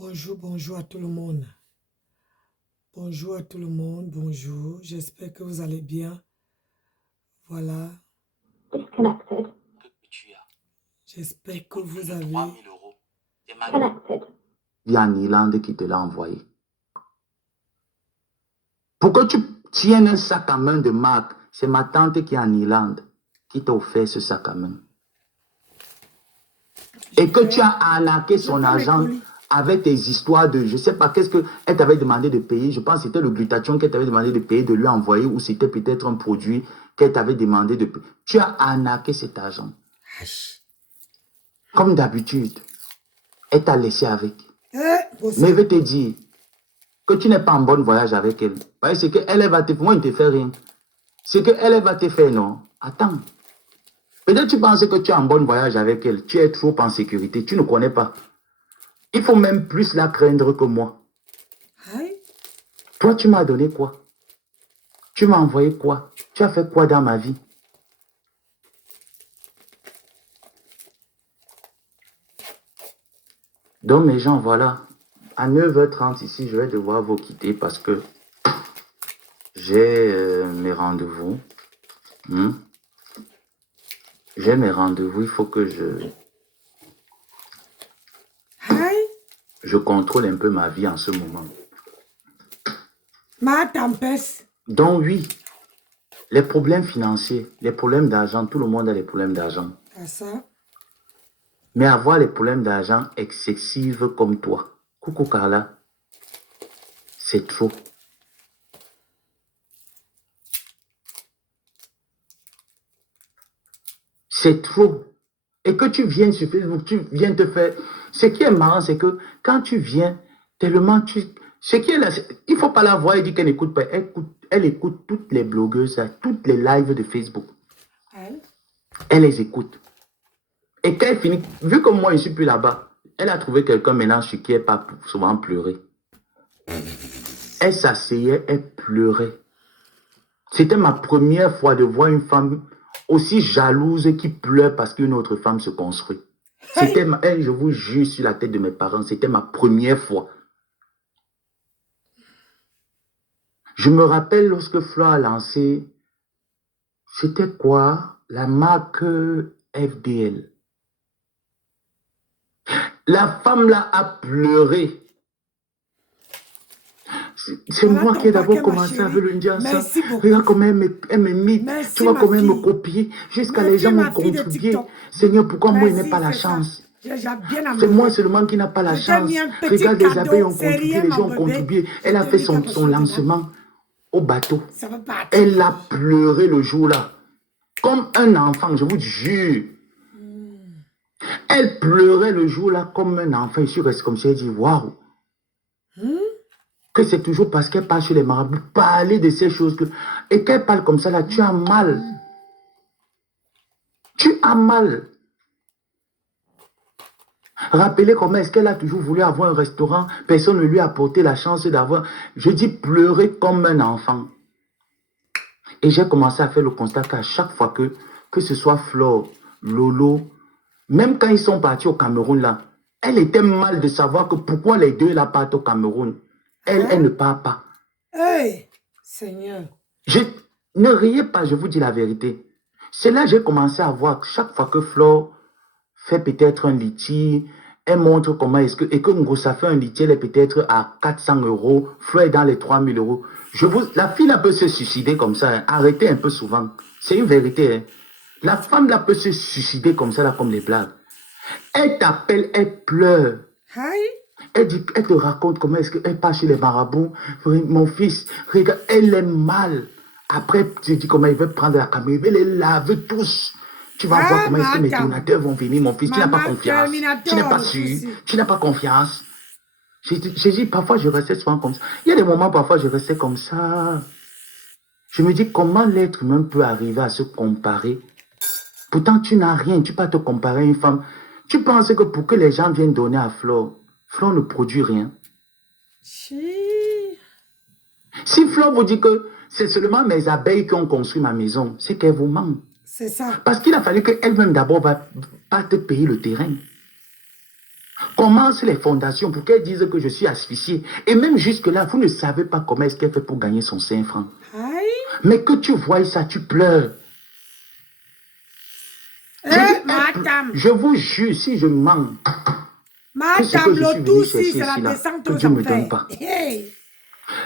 Bonjour, bonjour à tout le monde. Bonjour à tout le monde, bonjour. J'espère que vous allez bien. Voilà. Disconnected. J'espère que vous avez... Connected. Il y a en Irlande qui te l'a envoyé. Pour que tu tiennes un sac à main de marque, c'est ma tante qui est en Irlande qui t'a offert ce sac à main. Et que tu as arnaqué son argent avec tes histoires de, je ne sais pas, qu'est-ce qu'elle t'avait demandé de payer. Je pense que c'était le glutathion qu'elle t'avait demandé de payer, de lui envoyer, ou c'était peut-être un produit qu'elle t'avait demandé de payer. Tu as arnaqué cet argent. Comme d'habitude, elle t'a laissé avec. Mais je vais te dire que tu n'es pas en bon voyage avec elle. Parce que elle va te faire, moi, il ne te fait rien. C'est qu'elle va te faire, non. Attends. Peut-être tu penses que tu es en bon voyage avec elle. Tu es trop en sécurité. Tu ne connais pas. Il faut même plus la craindre que moi. Toi, tu m'as donné quoi? Tu m'as envoyé quoi? Tu as fait quoi dans ma vie? Donc, mes gens, voilà. À 9h30 ici, je vais devoir vous quitter parce que j'ai mes rendez-vous. J'ai mes rendez-vous. Il faut que je contrôle un peu ma vie en ce moment. Donc oui, les problèmes financiers, les problèmes d'argent, tout le monde a les problèmes d'argent. Mais avoir les problèmes d'argent excessifs comme toi, coucou Carla, c'est trop. C'est trop. Et que tu viennes sur Facebook, tu viens te faire... Ce qui est marrant, c'est que quand tu viens, tellement tu... Ce qui est là, il ne faut pas la voir et dire qu'elle n'écoute pas. Elle écoute toutes les blogueuses, toutes les lives de Facebook. Elle les écoute. Et quand elle finit, vu que moi, je ne suis plus là-bas, elle a trouvé quelqu'un maintenant sur qui elle pas souvent pleurer. Elle s'asseyait, elle pleurait. C'était ma première fois de voir une femme aussi jalouse qui pleure parce qu'une autre femme se construit. C'était, je vous jure sur la tête de mes parents, c'était ma première fois. Je me rappelle lorsque Flo a lancé, c'était quoi? La marque FDL. La femme là a pleuré. C'est moi qui ai d'abord commencé avec le Ndiassa. Regarde comment elle me mit. Tu vois comment elle me copie. Jusqu'à les gens ont contribué. Seigneur, pourquoi moi, il n'ai pas la chance? C'est moi seulement qui n'a pas la chance. Regarde, les abeilles ont contribué, les gens ont contribué. Elle a fait son lancement au bateau. Elle a pleuré le jour-là. Comme un enfant, je vous jure. Elle pleurait le jour-là comme un enfant. Je suis resté comme ça, elle dit, waouh. Que c'est toujours parce qu'elle parle sur les marabouts, parler de ces choses que... Et qu'elle parle comme ça, là, tu as mal. Tu as mal. Rappelez comment est-ce qu'elle a toujours voulu avoir un restaurant, personne ne lui a apporté la chance d'avoir... Je dis pleurer comme un enfant. Et j'ai commencé à faire le constat qu'à chaque fois que ce soit Flore, Lolo, même quand ils sont partis au Cameroun, là, elle était mal de savoir que pourquoi les deux là partent au Cameroun. Elle ne part pas. Hey, Seigneur. Ne riez pas, je vous dis la vérité. C'est là que j'ai commencé à voir chaque fois que Flore fait peut-être un litier, elle montre comment est-ce que... Et que Ngossa fait un litier, elle est peut-être à 400 €, Flore est dans les 3000 €. La fille là peut se suicider comme ça. Hein. Arrêtez un peu souvent. C'est une vérité. Hein. La femme là peut se suicider comme ça, là, comme des blagues. Elle t'appelle, elle pleure. Elle te raconte comment est-ce qu'elle passe chez les marabouts. Mon fils, regarde, elle est mal. Après, tu dis comment il veut prendre la caméra, il veut les laver tous. Tu vas voir comment est-ce que mes donateurs vont venir, mon fils. Tu n'as pas confiance. Tu n'es pas sûr. Tu n'as pas confiance. J'ai dit, parfois, je restais souvent comme ça. Il y a des moments, parfois, je restais comme ça. Je me dis, comment l'être humain peut arriver à se comparer? Pourtant, tu n'as rien. Tu peux pas te comparer à une femme. Tu penses que pour que les gens viennent donner à Flore, Flore ne produit rien. Si Flore vous dit que c'est seulement mes abeilles qui ont construit ma maison, c'est qu'elle vous ment. C'est ça. Parce qu'il a fallu qu'elle-même d'abord va pas te payer le terrain. Commence les fondations pour qu'elle dise que je suis asphyxié. Et même jusque-là, vous ne savez pas comment est-ce qu'elle fait pour gagner son 5 francs. Aïe. Mais que tu vois ça, tu pleures. Madame. Je vous jure, si je mens, Madame, le tout si, c'est la là, descente que aux Dieu me donne enfers. pas. Hey.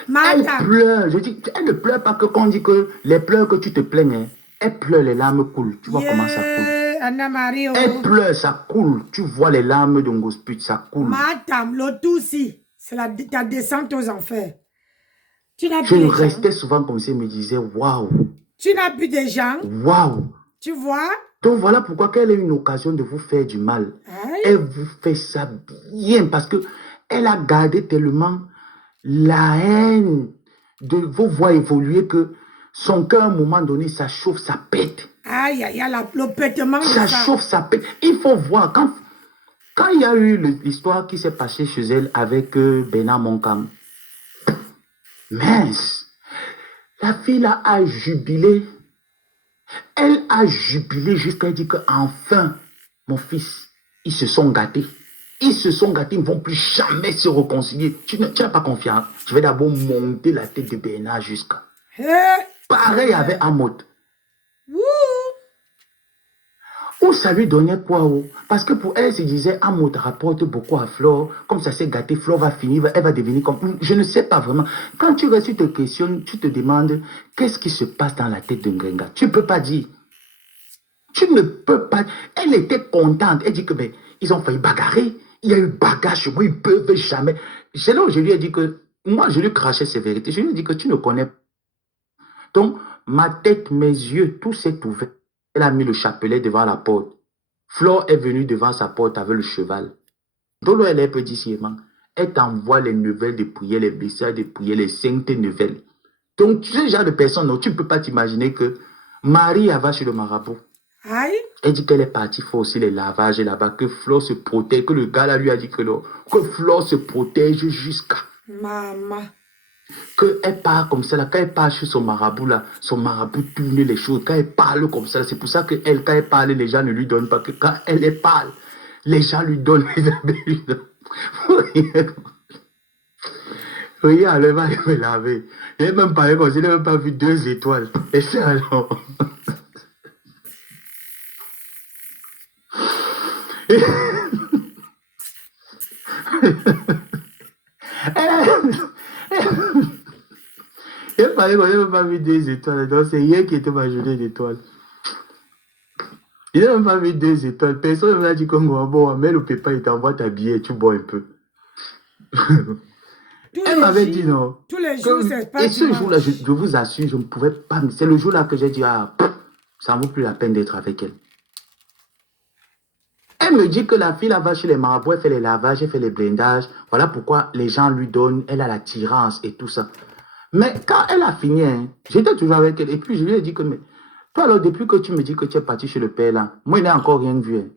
Elle Madame. pleure. Je dis, elle ne pleure pas que quand on dit que les pleurs que tu te plains, hein, elle pleure, les larmes coulent. Tu vois comment ça coule. Anna-Marie. Elle pleure, ça coule. Tu vois les larmes de Ngosput, ça coule. Madame, le tout si, c'est ta descente aux enfers. Tu n'as Je plus des gens. restais souvent comme ça et me disais, waouh. Tu n'as plus des gens. Waouh. Tu vois? Donc voilà pourquoi qu'elle a une occasion de vous faire du mal. Aïe. Elle vous fait ça bien parce que elle a gardé tellement la haine de vous voir évoluer que son cœur, à un moment donné, ça chauffe, ça pète. Aïe, aïe, aïe, le pétement de Ça ça. chauffe, ça pète. Il faut voir. Quand il y a eu l'histoire qui s'est passée chez elle avec Bernard Moncam, mince, la fille là a jubilé. Elle a jubilé jusqu'à dire qu'enfin, mon fils, ils se sont gâtés. Ils se sont gâtés, ils ne vont plus jamais se réconcilier. Tu n'as pas confiance. Je vais d'abord monter la tête de Bernard jusqu'à. Pareil avec Amot. Ou ça lui donnait quoi? Parce que pour elle, elle se disait, Amot rapporte beaucoup à Flore. Comme ça s'est gâté, Flore va finir, elle va devenir comme... Je ne sais pas vraiment. Quand tu restes, tu te questionnes, tu te demandes, qu'est-ce qui se passe dans la tête de Ngrenga? Tu ne peux pas dire. Tu ne peux pas. Elle était contente. Elle dit que ben, ils ont failli bagarrer. Il y a eu bagarre chez moi. Ils ne peuvent jamais. C'est là où je lui ai dit que moi, je lui crachais ses vérités. Je lui ai dit que tu ne connais pas. Donc, ma tête, mes yeux, tout s'est ouvert. Elle a mis le chapelet devant la porte. Flore est venue devant sa porte avec le cheval. Dolo, elle est petitiment. Elle t'envoie les nouvelles de prière, les messages de prière, les saintes nouvelles. Donc, ce genre de personne, non, tu ne peux pas t'imaginer que Marie va chez le marabout. Aïe. Elle dit qu'elle est partie faire aussi les lavages là-bas, que Flore se protège, que le gars là lui a dit que non, que Flore se protège jusqu'à. Maman. Qu'elle part comme ça là, quand elle part chez son marabout là, son marabout tourne les choses, quand elle parle comme ça, c'est pour ça que elle, quand elle parle, les gens ne lui donnent pas, que quand elle parle, les gens lui donnent les Regarde, elle va me laver. Elle n'est même pas comme si elle n'a même pas vu 2 étoiles. Et ça alors. Il fallait qu'on n'ait pas vu 2 étoiles. Donc, c'est hier qui était ma journée d'étoiles. Il n'a même pas vu 2 étoiles. Personne ne m'a dit comme moi, bon, mais le pépin, il t'envoie t'habiller et tu bois un peu. Elle m'avait dit non. Tous les jours, c'est pas et ce jour-là, je vous assure, je ne pouvais pas. C'est le jour-là que j'ai dit, ah, ça ne vaut plus la peine d'être avec elle. Elle me dit que la fille là va chez les marabouts, elle fait les lavages, elle fait les blindages. Voilà pourquoi les gens lui donnent, elle a l'attirance et tout ça. Mais quand elle a fini, hein, j'étais toujours avec elle. Et puis je lui ai dit que, mais toi alors, depuis que tu me dis que tu es parti chez le père là, moi il n'a encore rien vu. Hein.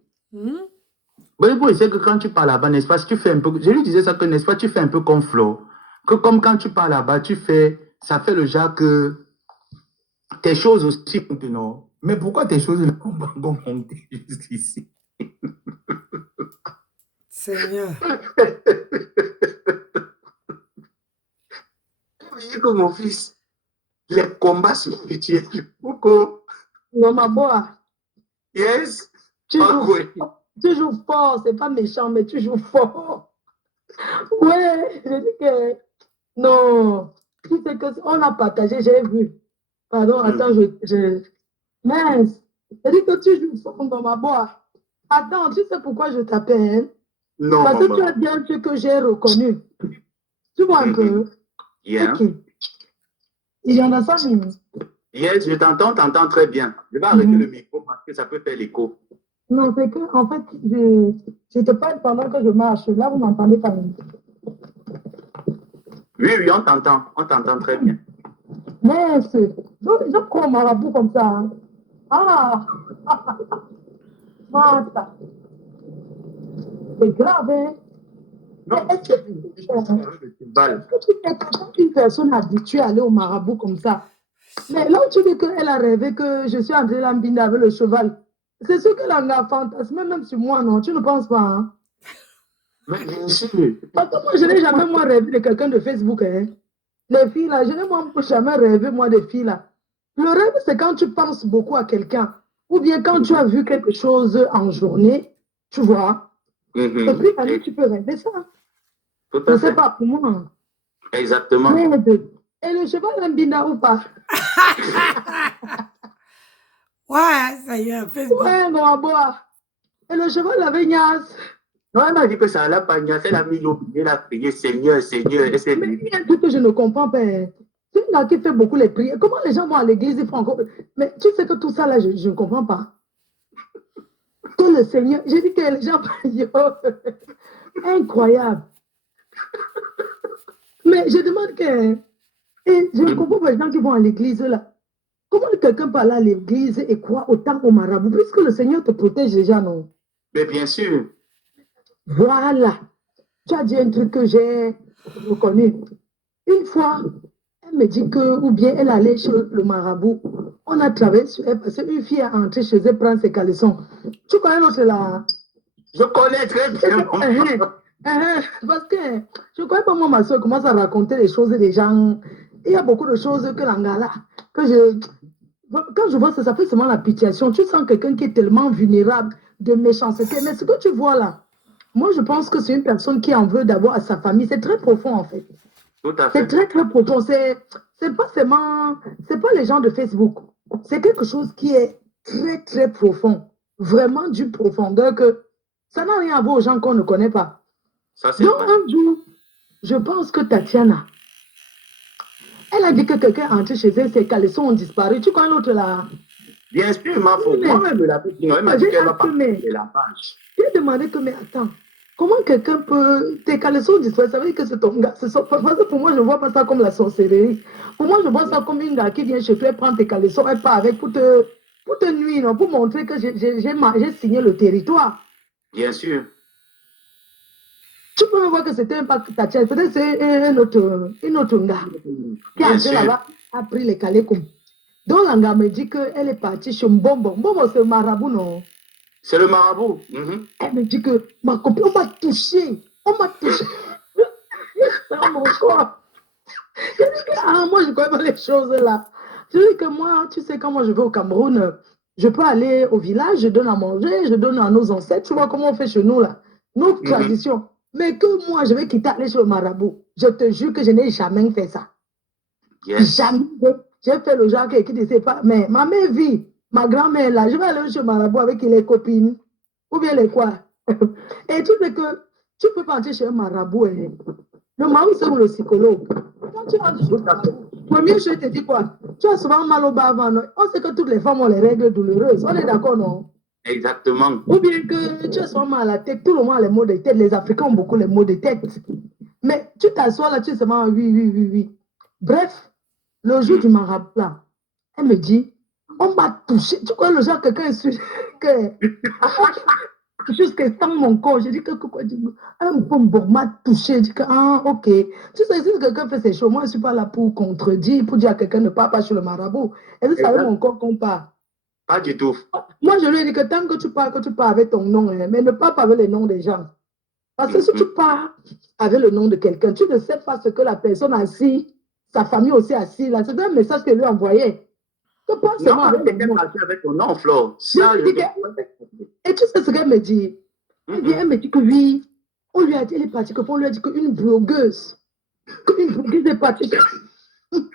Bon, c'est que quand tu parles là-bas, n'est-ce pas, si tu fais un peu, je lui disais ça que, n'est-ce pas, tu fais un peu comme Flo. Que comme quand tu parles là-bas, tu fais, ça fait le genre que tes choses aussi maintenant. Mais pourquoi tes choses ne vont pas monter jusqu'ici? Seigneur. Voyez que mon fils, les combats spirituels. Pourquoi? Non, ma boire. Yes. Tu joues fort, c'est pas méchant, mais tu joues fort. Ouais, je dis que non. Tu sais que on a partagé, j'ai vu. Pardon, attends, mince. Je dis que tu joues fort dans ma boire. Attends, tu sais pourquoi je t'appelle? Non. Parce que tu as dit un truc que j'ai reconnu. Tu vois un peu? Yeah. Ok. Il y en a 5 minutes. Yes, je t'entends très bien. Je vais arrêter le micro parce que ça peut faire l'écho. Non, c'est que, en fait, je te parle pendant que je marche. Là, vous m'entendez pas. Oui, on t'entend très bien. Mais je crois au marabout comme ça. Hein. Ah! Ça. C'est grave, hein? Non, est-ce que tu es une personne habituée à aller au marabout comme ça? Mais là où tu dis qu'elle a rêvé que je suis entrée dans Mbinda avec le cheval, c'est sûr qu'elle en a fantasmé même sur moi, non? Tu ne penses pas, hein? Mais bien sûr. Parce que moi, je n'ai jamais moi rêvé de quelqu'un de Facebook. Hein. Les filles là, je n'ai moi jamais rêvé moi de filles là. Le rêve, c'est quand tu penses beaucoup à quelqu'un. Ou bien quand tu as vu quelque chose en journée, tu vois. Et puis, allez, tu peux rêver ça. Tout Je à ne sais fait. pas, pour moi. Exactement. Et le cheval aime Binda ou pas? Ouais, ça y est, Facebook. Ouais, non, à boire. Et le cheval avait Nias. Non, elle m'a dit que ça l'a pas gagné. Elle a mis l'eau, elle a prié Seigneur, Seigneur. Et c'est Mais il y a un truc que je ne comprends pas. C'est là qui fait beaucoup les prières. Comment les gens vont à l'église, ils font encore. Mais tu sais que tout ça là, je ne comprends pas. Que le Seigneur, j'ai dit que les gens prient. Incroyable. Mais je demande que. Et je ne comprends pas les gens qui vont à l'église là. Comment quelqu'un peut aller à l'église et croire autant au marabout? Puisque le Seigneur te protège déjà, non? Mais bien sûr. Voilà. Tu as dit un truc que j'ai reconnu. Une fois, elle me dit que, ou bien elle allait chez le marabout. On a travaillé sur elle parce qu'une fille est entrée chez elle prendre ses caleçons. Tu connais l'autre là? Je connais très bien. Parce que je ne connais pas moi, ma soeur commence à raconter les choses des gens. Il y a beaucoup de choses que l'angala, que je. Quand je vois ça, ça fait seulement la pitiation. Tu sens quelqu'un qui est tellement vulnérable de méchanceté. Mais ce que tu vois là, moi je pense que c'est une personne qui en veut d'abord à sa famille. C'est très profond en fait. Tout à C'est fait. très très profond. C'est pas seulement, c'est pas les gens de Facebook. C'est quelque chose qui est très très profond. Vraiment d'une profondeur que ça n'a rien à voir aux gens qu'on ne connaît pas. Ça, c'est Donc vrai. un jour, je pense que Tatiana, elle a dit que quelqu'un est entré chez elle, ses caleçons ont disparu. Tu connais l'autre là? Bien sûr, ma faute. Moi-même, elle m'a dit qu'elle va partir de la page. J'ai demandé que, mais attends, comment quelqu'un peut. Tes caleçons disparaissent, ça veut dire que c'est ton gars. Parce que pour moi, je ne vois pas ça comme la sorcellerie. Pour moi, je vois ça comme une gars qui vient chez toi, prendre tes caleçons, elle part avec pour te nuire, non, pour montrer que j'ai signé le territoire. Bien sûr. Tu peux me voir que c'était un pack Tatiana. Peut-être c'est une autre gars qui est entré là-bas, a pris les calécons. Donc, la gars me dit qu'elle est partie chez Mbombo. Mbombo, c'est le marabout, non? C'est le marabout. Elle me dit que ma copine, on m'a touché. On m'a touché. Dans mon corps. Je dis que, moi, je ne connais pas les choses là. Je dis que moi, tu sais, quand moi je vais au Cameroun, je peux aller au village, je donne à manger, je donne à nos ancêtres. Tu vois comment on fait chez nous là. Nos traditions. Mais que moi, je vais quitter aller chez le marabout. Je te jure que je n'ai jamais fait ça. Yes. Jamais. J'ai fait le genre qui ne sait pas. Mais ma mère vit. Ma grand-mère là, je vais aller chez le marabout avec les copines. Ou bien les quoi. Et tu sais que tu peux partir chez un marabout. Hein. Le marabout, c'est le psychologue. Quand tu rentres chez le marabout, premier je te dis quoi? Tu as souvent mal au bas avant. Non? On sait que toutes les femmes ont les règles douloureuses. On est d'accord, non? Exactement. Ou bien que tu as souvent mal à la tête. Tout le monde a les maux de tête. Les Africains ont beaucoup les maux de tête. Mais tu t'assois là, tu es seulement oui. Bref, le jour du marabout là, elle me dit, on m'a touché. Tu connais le genre quelqu'un est sur que jusqu'à dans mon corps. J'ai dit que quoi? Un bonbon m'a touché. J'ai dit que ok. Tu sais, si quelqu'un fait ses choses, moi je ne suis pas là pour contredire, pour dire à quelqu'un ne part pas sur le marabout. Est-ce que ça avec mon corps qu'on part? Pas du tout. Moi je lui ai dit que tant que tu pars avec ton nom, hein, mais ne pars pas avec les noms des gens. Parce que si tu pars avec le nom de quelqu'un, tu ne sais pas ce que la personne a assis, sa famille aussi assis là. C'est un message qu'elle lui envoyait. Non, avec ton nom, Flo. Ça, et tu sais ce qu'elle me dit? Elle me dit que oui, on lui a dit, elle est partie, on lui a dit qu'une blogueuse est partie,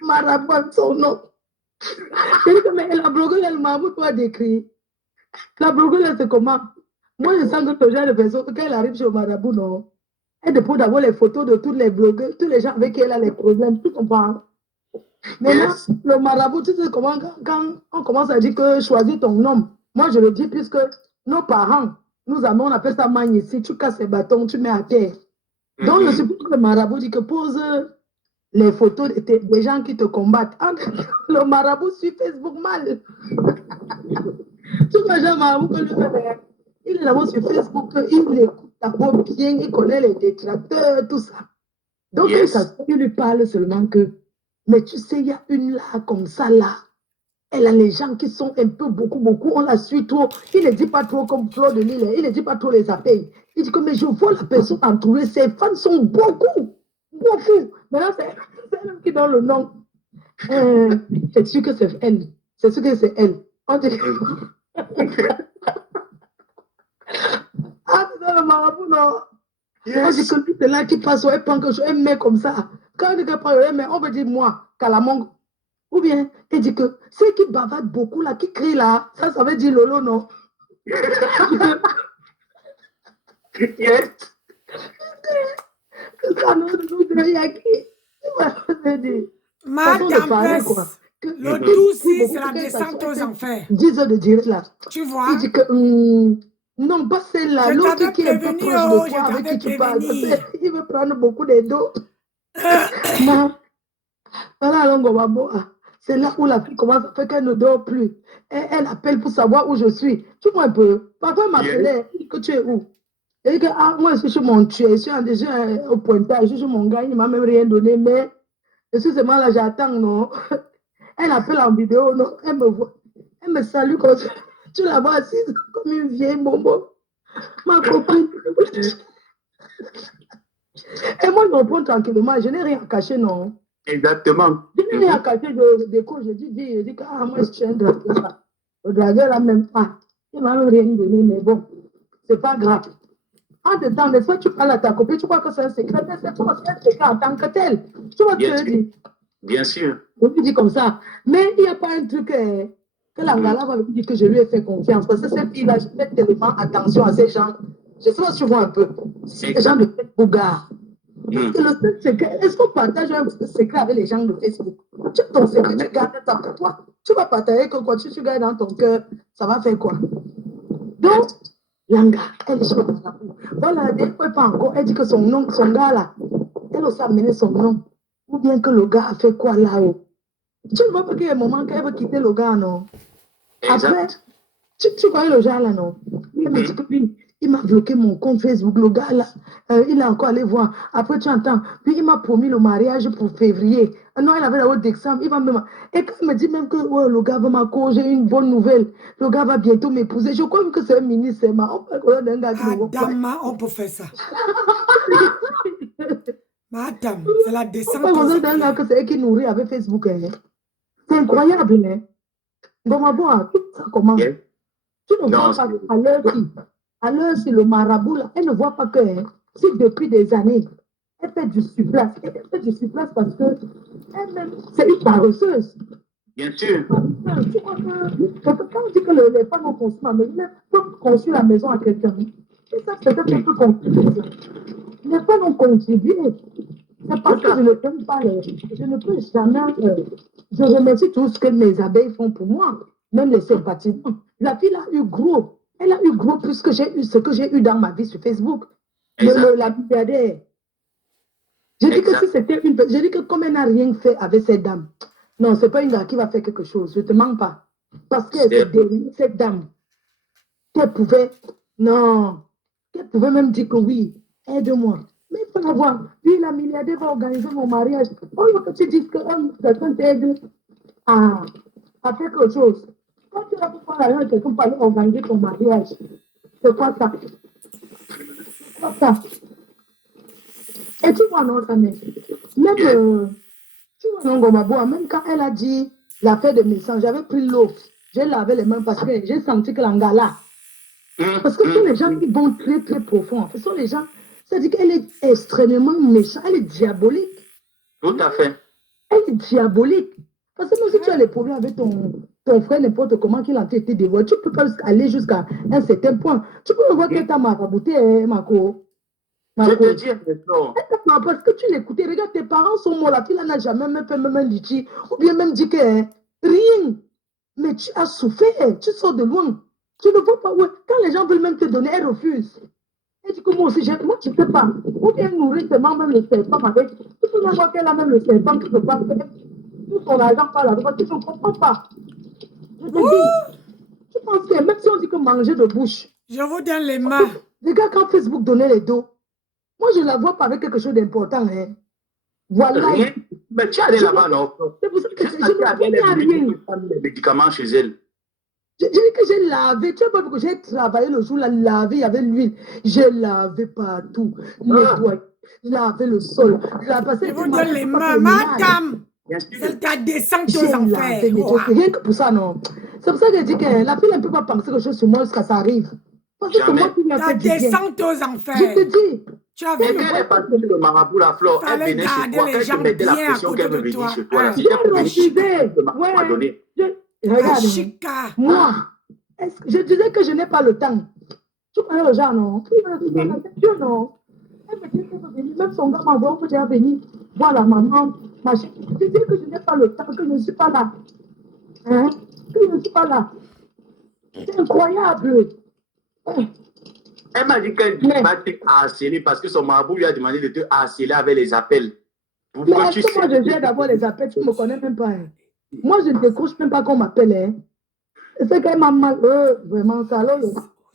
marabout avec son nom. Elle dit que mais la blogueuse, elle m'a pas décrit. La blogueuse, c'est comment? Moi, je sens que le genre de personne, quand elle arrive chez le marabout, non, elle dépose d'abord les photos de toutes les blogueuses, tous les gens avec qui elle a les problèmes, tu comprends? Maintenant, le marabout, tu sais comment, quand on commence à dire que choisis ton nom, moi je le dis puisque nos parents, nous avons, on appelle ça magne ici, tu casses les bâtons, tu mets à terre. Donc, je suppose que le marabout dit que pose les photos des gens qui te combattent. Le marabout suit Facebook mal. Tu vois, Jean Marabout, que il est d'abord sur Facebook, il écoute d'abord bien, il connaît les détracteurs, tout ça. Donc, il lui parle seulement que, mais tu sais, il y a une là, comme ça, là. Elle a les gens qui sont un peu beaucoup, on la suit trop. Il ne dit pas trop comme Fleur de Lille, il ne dit pas trop les appels. Il dit que mais je vois la personne entourée, ses fans sont beaucoup. Maintenant, c'est elle qui donne le nom. C'est sûr que c'est elle. C'est sûr que c'est elle. On dit ah, c'est le marabout, non. On dit que lui, c'est là qui passe, elle prend quelque chose, elle met comme ça. Quand on dit qu'elle prend, elle met, on veut dire moi, Kalamongo. Ou bien, elle dit que ceux qui bavardent beaucoup là, qui crient là, ça veut dire Lolo, non? Yes. Ça nous il y a qui? Madame parler, quoi. Pes, le tout, si c'est la descente aux enfers. 10 heures de direct là. Tu vois? Il dit que non, pas celle-là, Je l'autre t'avais qui est un peu prévenu, proche oh, de je toi, avec t'avais qui tu parles. prévenu. Parce qu'il veut prendre beaucoup de dos. Non. Voilà, Longo c'est là où la fille commence à faire qu'elle ne dort plus. Elle appelle pour savoir où je suis. Tu vois un peu. Parfois, elle m'appelait, elle dit que tu es où? Elle dit que moi, je suis sur mon tuer, je suis déjà au pointage, je suis sur mon gars, il ne m'a même rien donné, mais je suis seulement là, j'attends, non? Elle appelle en vidéo, non? Elle me voit, elle me salue comme ça. Tu la vois assise comme une vieille bobo. Ma copine. Et moi, je reprends tranquillement, je n'ai rien à cacher, non? Exactement. Je n'ai rien à cacher de quoi. Je dis que moi, je suis un dragueur. Le dragueur là même pas. Il ne m'a même rien donné, mais bon, c'est pas grave. En dedans, n'est-ce pas, tu parles à ta copine, tu crois que c'est un secret, mais c'est pas un secret en tant que tel. Tu vois ce que je dis? Bien sûr. On lui dit comme ça. Mais il n'y a pas un truc que l'Angala va me dire que je lui ai fait confiance. Parce que cette fille-là, je fais tellement attention à ces gens. Je sais pas si tu vois un peu. Ces gens de Facebook. Parce que le truc, c'est que, est-ce qu'on partage un secret avec les gens de Facebook? Tu ton secret, tu gardes ça pour toi. Tu vas partager que quoi, tu gardes dans ton cœur, ça va faire quoi? Donc, Langa, elle est sur la boue. Voilà, des fois, pas encore. Elle dit que son nom, son gars là, elle aussi a amené son nom. Ou bien que le gars a fait quoi là-haut. Tu ne vois pas qu'il y a un moment qu'elle veut quitter le gars, non? Après, tu vois le gars là, non? Il m'a dit que lui, il m'a bloqué mon compte Facebook. Le gars là, il est encore allé voir. Après, tu entends. Puis il m'a promis le mariage pour février. Non, il avait la haute d'examen. Il va même. Et quand il me dit même que ouais, le gars va m'accorder, j'ai une bonne nouvelle. Le gars va bientôt m'épouser. Je crois même que c'est un ministre. On parle d'un gars qui ne voit pas. Madame, on peut faire ça. Madame, c'est la descente. On parle d'un gars que c'est elle qui nourrit avec Facebook. Hein. C'est incroyable, hein? Gomabo, tout ça comment? Tu ne vois pas à l'heure si le marabout, là, elle ne voit pas que si depuis des années, elle fait du surplace. Elle fait du surplace parce que elle-même, c'est une paresseuse. Bien sûr. Tu crois que quand on dit que les femmes ont construit la maison, elles peuvent construire la maison à quelqu'un. Et ça, peut-être qu'on peut construire. Les femmes ont contribué. C'est parce que je ne peux pas je ne peux jamais. Je remercie tout ce que mes abeilles font pour moi, même les sympathisants. La fille a eu gros. Elle a eu gros plus que j'ai eu ce que j'ai eu dans ma vie sur Facebook. La milliardaire. Je dis que si c'était une. Je dis que comme elle n'a rien fait avec cette dame, non, ce n'est pas une dame qui va faire quelque chose. Je ne te mens pas. Parce que cette dame, qu'elle pouvait. Non. Qu'elle pouvait même dire que oui, aide-moi. Mais il faut l'avoir. Lui, la milliardaire va organiser mon mariage. Oh, que tu dises que quelqu'un t'aide à faire quelque chose. Quand tu vas pouvoir aller à quelqu'un pour aller organiser ton mariage, c'est quoi ça? C'est quoi ça? Et tu vois, non, ça même, tu vois, non, Gomaboa, même quand elle a dit l'affaire de Messan, j'avais pris l'eau, j'ai lavé les mains parce que j'ai senti que l'angala. Parce que ce sont les gens qui vont très, très profond. Ce sont les gens, c'est-à-dire qu'elle est extrêmement méchante, elle est diabolique. Tout à fait. Elle est diabolique. Parce que même si tu as les problèmes avec ton frère, n'importe comment qu'il a été dévoilé, tu ne peux pas aller jusqu'à un certain point. Tu peux voir que tu as marabouté, Marco. Je te dis, parce que tu l'écoutais, regarde, tes parents sont morts, la fille n'a jamais même fait même un litchi, ou bien même dit que rien. Mais tu as souffert, tu sors de loin. Tu ne vois pas, ouais. Quand les gens veulent même te donner, elle refuse. Elle dit que moi aussi, moi je ne sais pas. Ou bien nourrir seulement même le serpent avec. Tu peux même voir qu'elle a même le serpent qui ne peut pas faire. Tout son argent par la droite, tu ne comprends pas. Je te dis, tu penses que même si on dit que manger de bouche. Je vous donne les mains. Les gars, quand Facebook donnait les dos, moi je ne la vois pas avec quelque chose d'important. Hein. Voilà. Rien. Mais tu es allé là-bas, non? C'est pour ça que Juste parce qu'elle avait les médicaments chez elle. J'ai dit que j'ai lavé, tu sais pas, j'ai travaillé le jour, là, lavé, il y avait l'huile. J'ai lavé partout, nettoyé, lavé le sol. Je vous donne les mains, madame. C'est ta descente aux enfers. Rien que pour ça, non. C'est pour ça que je dis que la fille ne peut pas penser quelque chose sur moi jusqu'à ça arrive. Parce que c'est moi qui lui a Ta fait du bien. descente aux enfers. Je te dis. Tu as vu Et quand elle est partie sur le marabout, la Flore, elle venait chez toi, elle te mettait la pression qu'elle veut venir chez toi. Là, si elle peut venir, regarde, moi, je disais que je n'ai pas le temps. Tu connais le genre, non? Dieu, non. Elle me dit qu'elle veut venir. Même son gars m'envoie, on peut déjà venir voir la maman. Je disais que je n'ai pas le temps, que je ne suis pas là. Hein? Que je ne suis pas là. C'est incroyable. Elle m'a dit qu'elle va te harceler parce que son marabout lui a demandé de te harceler avec les appels. Mais est-ce que moi je gère d'abord les appels? Tu ne me connais même pas. Hein? Moi, je ne décroche même pas qu'on m'appelle. Hein? C'est qu'elle m'a mal. Vraiment, ça. Alors,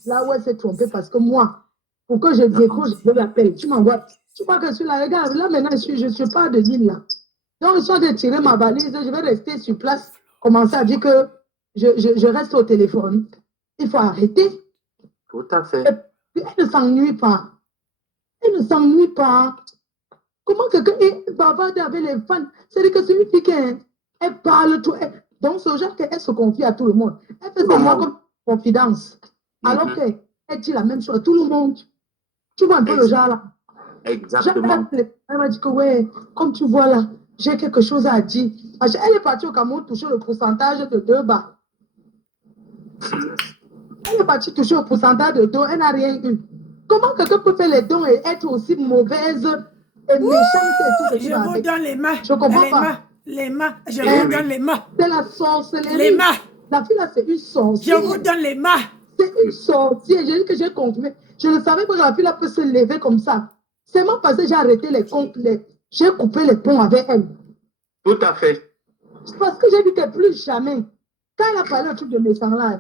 là où elle s'est trompée, parce que moi, pour que je décroche, je l'appelle. Tu m'envoies. Tu vois que je suis là, regarde, là maintenant, je ne suis pas de l'île là. Donc, soit de tirer ma valise, je vais rester sur place, commencer à dire que je reste au téléphone. Il faut arrêter. Tout à fait. Et elle ne s'ennuie pas. Elle ne s'ennuie pas. Comment quelqu'un est bavarde avec les fans? C'est-à-dire que c'est une fille qui elle parle tout. Donc, ce genre qu'elle se confie à tout le monde. Elle fait semblant comme confidence. Alors qu'elle dit la même chose à tout le monde. Tu vois un peu le genre là. Exactement. Elle m'a dit que ouais, comme tu vois là, j'ai quelque chose à dire. Elle est partie au Cameroun toucher le pourcentage de 2 bas. Elle est partie toucher le pourcentage de 2, elle n'a rien eu. Comment quelqu'un peut faire les dons et être aussi mauvaise et méchante et tout ce qui va avec? Je vous donne les mains. Je comprends pas. Les mains. Je vous donne les mains. C'est la sorcellerie. Les mains. La fille là, c'est une sorcière. Je vous donne les mains. C'est une sorcière. J'ai dit que j'ai confirmé. Je ne savais pas que la fille là peut se lever comme ça. C'est moi parce que j'ai arrêté les comptes. J'ai coupé les ponts avec elle. Tout à fait. Parce que j'ai dit que plus jamais. Quand elle a parlé au truc de médecin là,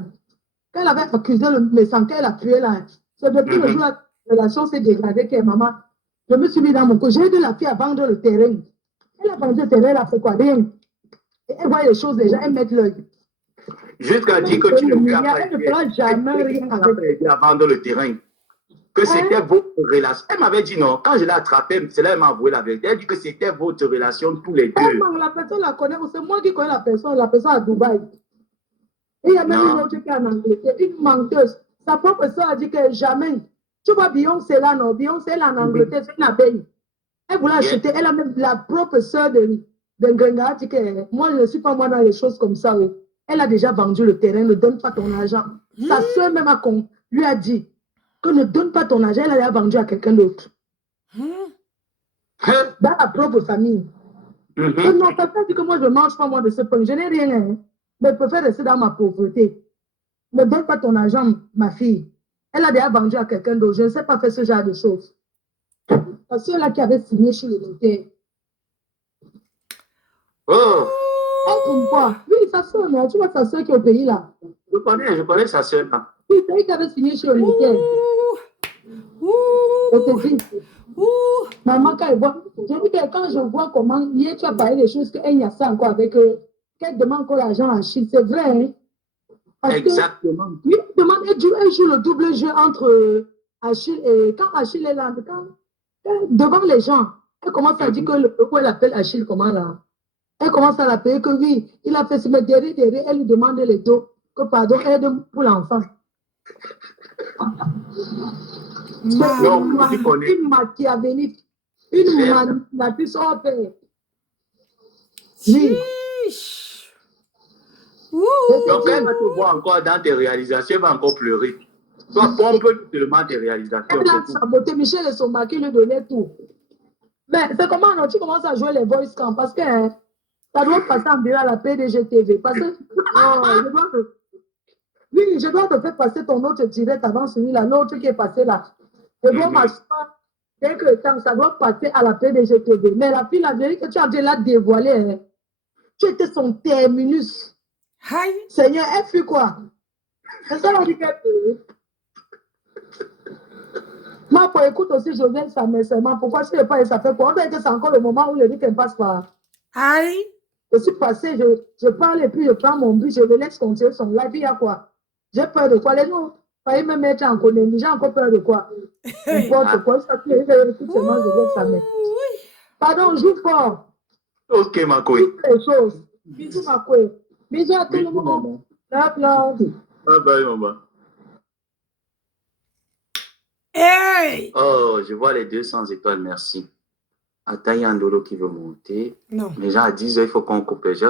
quand elle avait accusé le médecin, qu'elle a tué là, c'est depuis le jour où la relation s'est dégradée que maman, je me suis mis dans mon côté. J'ai aidé la fille à vendre le terrain. Elle a vendu le terrain, elle a fait quoi? Rien. Et elle voit les choses déjà, elle met l'œil. Jusqu'à dire que tu ne lui as pas elle ne fera jamais rien aidé à vendre le terrain. Que c'était votre relation. Elle m'avait dit non. Quand je l'ai attrapée, c'est là qu'elle m'a avoué la vérité. Elle dit que c'était votre relation tous les deux. La personne la connaît, c'est moi qui connais la personne à Dubaï. Et il y a même une autre qui est en Angleterre, une menteuse. Sa propre soeur a dit que jamais. Tu vois Beyoncé là, non? Beyoncé elle est en Angleterre, c'est une abeille. Elle voulait acheter, elle a même la propre soeur de Grenga, dit que moi je ne suis pas moi dans les choses comme ça. Oh. Elle a déjà vendu le terrain, ne donne pas ton argent. Sa soeur même lui a dit que ne donne pas ton argent, elle a vendu à quelqu'un d'autre. Dans la propre famille. Non, ça fait que moi je ne mange pas moi de ce point. Je n'ai rien, hein, mais je préfère rester dans ma pauvreté. Ne donne pas ton argent, ma fille. Elle a déjà vendu à quelqu'un d'autre. Je ne sais pas faire ce genre de choses. La soeur là qui avait signé chez le notaire. Oh! Elle trouve quoi? Oui, sa soeur, non. Tu vois sa soeur qui est au pays là. Je connais sa soeur là. Oui, c'est elle qui avait signé chez le notaire. Je te dis. Maman, quand elle voit, j'ai dit que quand je vois comment hier tu as parlé des choses qu'elle y a ça encore avec eux, qu'elle demande encore l'argent à Achille, c'est vrai, hein? Parce exactement. Que, lui, demande, elle joue le double jeu entre Achille et quand Achille est là, devant les gens, elle commence à dire que le elle appelle Achille, comment là? Elle commence à l'appeler que oui, il a fait se mettre derrière, elle lui demande les dos, que pardon, aide pour l'enfant. Une machiavélique, une manipulatrice hors pair. Oui. Donc, elle va te voir encore dans tes réalisations, elle va encore pleurer. Toi, pompe tellement tes réalisations. Elle a saboté Michel et son mari qui lui donnait tout. Mais c'est comment non, tu commences à jouer les voice camp parce que ça doit passer en direct à la PDG-TV. Parce que je dois te faire passer ton autre direct avant celui-là, l'autre qui est passé là. Je dois m'asseoir dès que le temps, ça doit passer à la PDG-TV. Mais la fille, la vérité que tu as déjà dévoilé, hein, tu étais son terminus. Hi. Seigneur, elle fait quoi? C'est ça l'on dit qu'elle peut. Moi, pour écoute aussi, je viens de ça, mais seulement pourquoi je ne sais pas, et ça fait quoi? On dirait que c'est encore le moment où je dis qu'elle passe par. Aïe! Je suis passée, je parle et puis je prends mon but, je le laisse continuer son live. Il y a quoi? J'ai peur de quoi? Les gens, failli me mettre en colonie, j'ai encore peur de quoi? N'importe quoi, ça fait écoute seulement, je laisse ça mettre. Pardon, joue fort. Ok, ma couille. Toutes les choses. Bisous, ma couille. Bisous à tout le monde. Love, love. Bye bye, maman. Hey! Oh, je vois les 200 étoiles, merci. Attends, il y a un dodo qui veut monter. Non. Mais genre à 10 heures, il faut qu'on coupe. J'ai